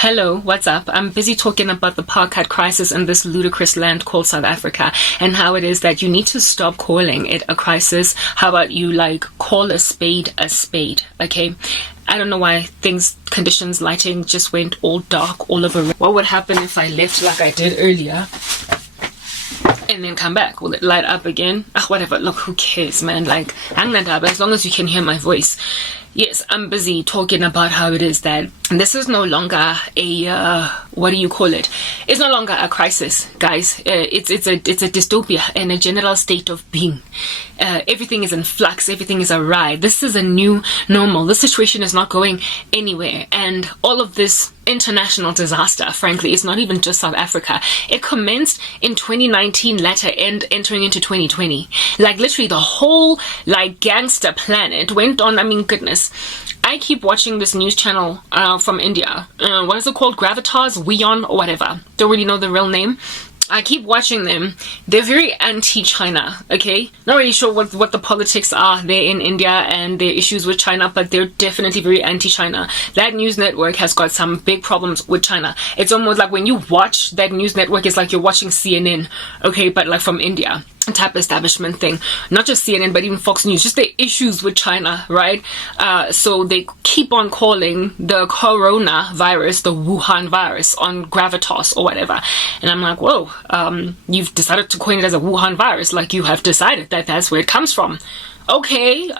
Hello, what's up? I'm busy talking about the apartheid crisis in this ludicrous land called South Africa and how it is that you need to stop calling it a crisis. How about you call a spade, okay? I don't know why conditions, lighting just went all dark all over. What would happen if I left like I did earlier and then come back? Will it light up again? Whatever. Look, who cares, man? As long as you can hear my voice. Yes, I'm busy talking about how it is that this is no longer a what do you call it? It's no longer a crisis, guys. It's a dystopia and a general state of being. Everything is in flux. Everything is awry. This is a new normal. This situation is not going anywhere, and all of this international disaster, frankly, it's not even just South Africa. It commenced in 2019, latter end entering into 2020. Literally the whole gangster planet went on. I mean, goodness. I keep watching this news channel from India. What is it called? Gravitas, Weon, or whatever. Don't really know the real name. I keep watching them. They're very anti-China, okay? Not really sure what the politics are there in India and their issues with China, but they're definitely very anti-China. That news network has got some big problems with China. It's almost like when you watch that news network, it's like you're watching CNN, okay? But from India type establishment thing, not just CNN but even Fox News, just the issues with China, right? So they keep on calling the coronavirus the Wuhan virus on Gravitas or whatever, and I'm like, whoa, you've decided to coin it as a Wuhan virus, you have decided that that's where it comes from. Okay,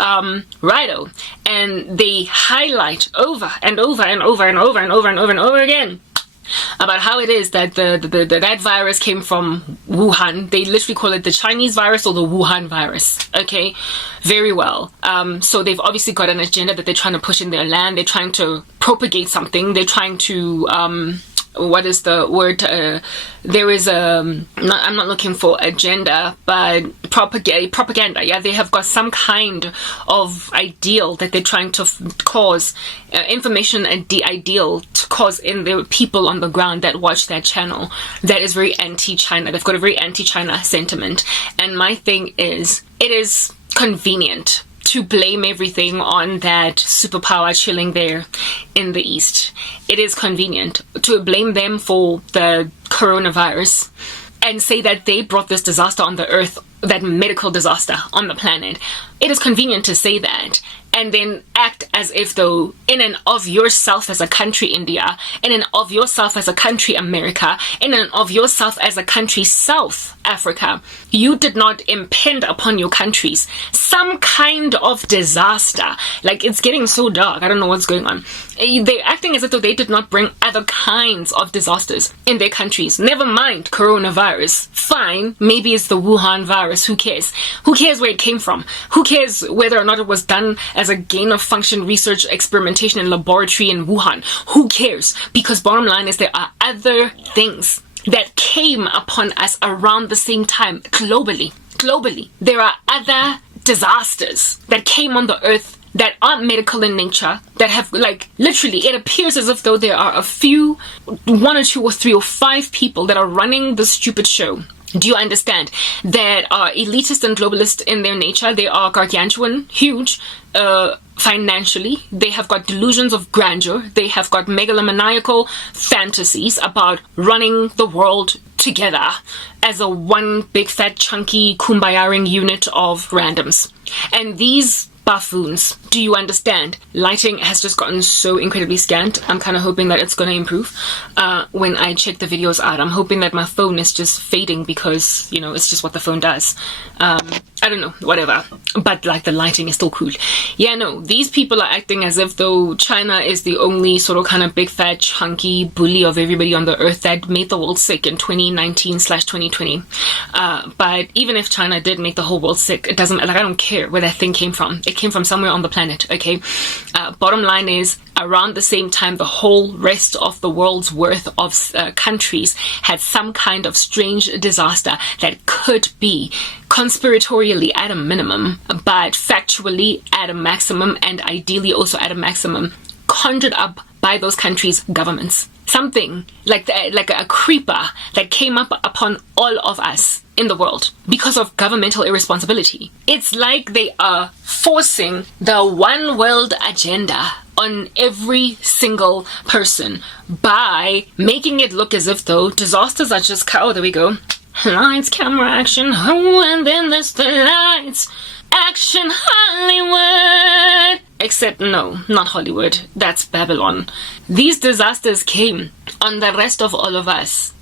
righto. And they highlight over and over and over and over and over and over and over again about how it is that that virus came from Wuhan. They literally call it the Chinese virus or the Wuhan virus. Okay, very well. So they've obviously got an agenda that they're trying to push in their land. They're trying to propagate something. They're trying to what is the word? There is I'm not looking for agenda, but propaganda. Yeah, they have got some kind of ideal that they're trying to cause, information and the ideal to cause in the people on the ground that watch that channel that is very anti-China. They've got a very anti-China sentiment, and my thing is, it is convenient to blame everything on that superpower chilling there in the East. It is convenient to blame them for the coronavirus and say that they brought this disaster on the earth, that medical disaster on the planet. It is convenient to say that and then act as if though in and of yourself as a country India, in and of yourself as a country America, in and of yourself as a country South Africa, you did not impend upon your countries some kind of disaster. It's getting so dark. I don't know what's going on. They're acting as if though they did not bring other kinds of disasters in their countries. Never mind coronavirus. Fine, maybe it's the Wuhan virus. Who cares? Who cares where it came from? Who cares whether or not it was done as a gain of function research experimentation in laboratory in Wuhan? Who cares? Because bottom line is there are other things that came upon us around the same time globally. There are other disasters that came on the earth that aren't medical in nature, that have literally, it appears as if though there are a few, 1 or 2 or 3 or 5 people that are running this stupid show. Do you understand? That are elitist and globalist in their nature. They are gargantuan, huge, financially. They have got delusions of grandeur. They have got megalomaniacal fantasies about running the world together as a one big fat chunky kumbayaring unit of randoms. And these buffoons, do you understand? Lighting has just gotten so incredibly scant. I'm kind of hoping that it's going to improve when I check the videos out. I'm hoping that my phone is just fading because, it's just what the phone does. I don't know, whatever. But the lighting is still cool. Yeah, no, these people are acting as if though China is the only sort of kind of big fat chunky bully of everybody on the earth that made the world sick in 2019/2020. But even if China did make the whole world sick, it doesn't, I don't care where that thing came from. It came from somewhere on the planet, okay? Bottom line is, around the same time, the whole rest of the world's worth of countries had some kind of strange disaster that could be conspiratorially at a minimum, but factually at a maximum, and ideally also at a maximum, conjured up by those countries' governments. Something like a creeper that came up upon all of us in the world because of governmental irresponsibility. It's like they are forcing the one world agenda on every single person by making it look as if though disasters are just, oh, there we go. Lights, camera, action, oh, and then there's the lights. Action, Hollywood! Except no, not Hollywood. That's Babylon. These disasters came on the rest of all of us.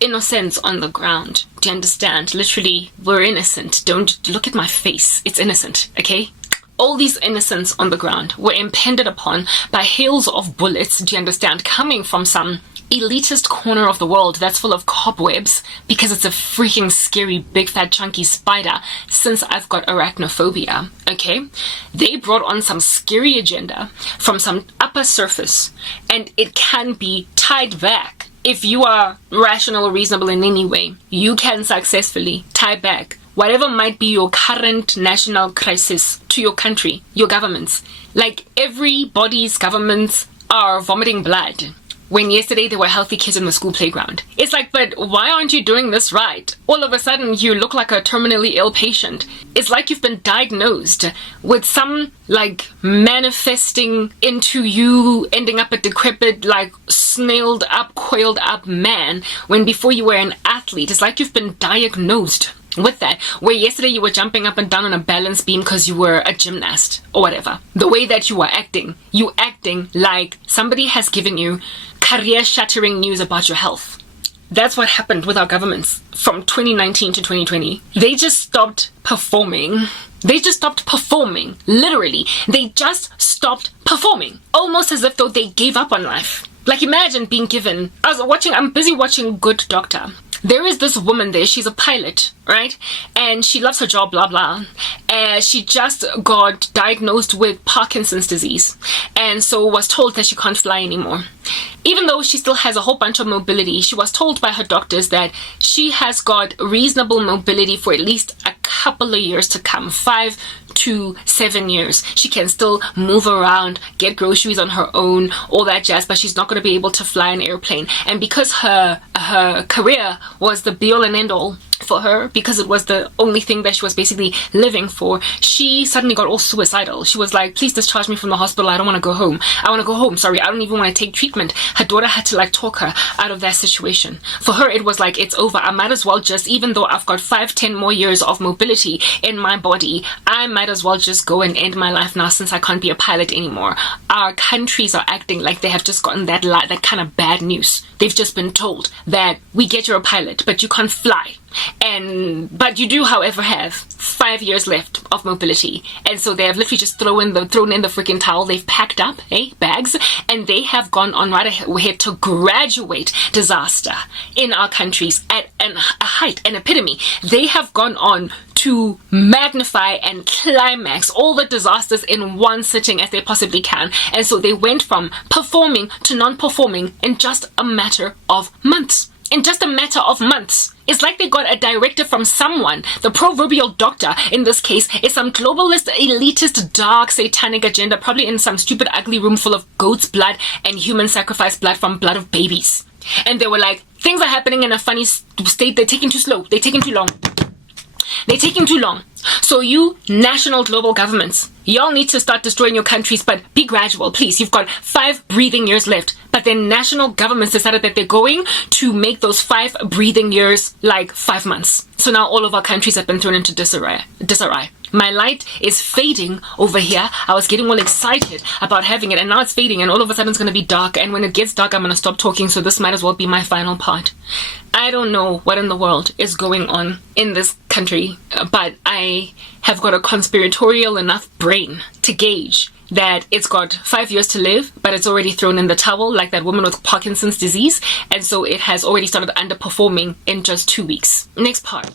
Innocents on the ground. Do you understand? Literally, we're innocent. Don't look at my face. It's innocent, okay? All these innocents on the ground were impended upon by hails of bullets, do you understand, coming from some elitist corner of the world that's full of cobwebs because it's a freaking scary big fat chunky spider since I've got arachnophobia, okay? They brought on some scary agenda from some upper surface, and it can be tied back. If you are rational or reasonable in any way, you can successfully tie back whatever might be your current national crisis to your country, your governments. Like, everybody's governments are vomiting blood. When yesterday there were healthy kids in the school playground. It's like, but why aren't you doing this right? All of a sudden you look like a terminally ill patient. It's like you've been diagnosed with some, like, manifesting into you ending up a decrepit, like, snailed up, coiled up man when before you were an athlete. It's like you've been diagnosed with that, where yesterday you were jumping up and down on a balance beam because you were a gymnast or whatever. The way that you are acting like somebody has given you career-shattering news about your health. That's what happened with our governments from 2019 to 2020. They just stopped performing. Literally, they just stopped performing. Almost as if though they gave up on life. Like, imagine being given... I'm busy watching Good Doctor. There is this woman there, she's a pilot, right? And she loves her job, blah, blah. And she just got diagnosed with Parkinson's disease. And so was told that she can't fly anymore. Even though she still has a whole bunch of mobility, she was told by her doctors that she has got reasonable mobility for at least a couple of years to come, 5 to 7 years. She can still move around, get groceries on her own, all that jazz, but she's not going to be able to fly an airplane. And because her career was the be all and end all for her, because it was the only thing that she was basically living for, she suddenly got all suicidal. She was like, please discharge me from the hospital. I don't want to go home. I don't even want to take treatment. Her daughter had to, like, talk her out of that situation. For her, it was like, it's over. I might as well just, even though I've got 5-10 more years of mobility in my body, I might as well just go and end my life now since I can't be a pilot anymore. Our countries are acting like they have just gotten that kind of bad news. They've just been told that we get you're a pilot, but you can't fly. But you do, however, have 5 years left of mobility, and so they have literally just thrown in the freaking towel. They've packed up bags, and they have gone on right ahead to graduate disaster in our countries at a height, an epitome. They have gone on to magnify and climax all the disasters in one sitting as they possibly can, and so they went from performing to non-performing in just a matter of months. It's like they got a directive from someone. The proverbial doctor, in this case, is some globalist, elitist, dark, satanic agenda, probably in some stupid, ugly room full of goat's blood and human sacrifice blood from blood of babies. And they were like, things are happening in a funny state. They're taking too slow. They're taking too long. So you national global governments, y'all need to start destroying your countries, but be gradual, please. You've got 5 breathing years left. But then national governments decided that they're going to make those 5 breathing years like 5 months. So now all of our countries have been thrown into disarray. My light is fading over here. I was getting all excited about having it, and now it's fading, and all of a sudden it's going to be dark. And when it gets dark, I'm going to stop talking, so this might as well be my final part. I don't know what in the world is going on in this country, but I have got a conspiratorial enough brain to gauge that it's got 5 years to live, but it's already thrown in the towel like that woman with Parkinson's disease, and so it has already started underperforming in just 2 weeks. Next part.